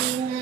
Amen.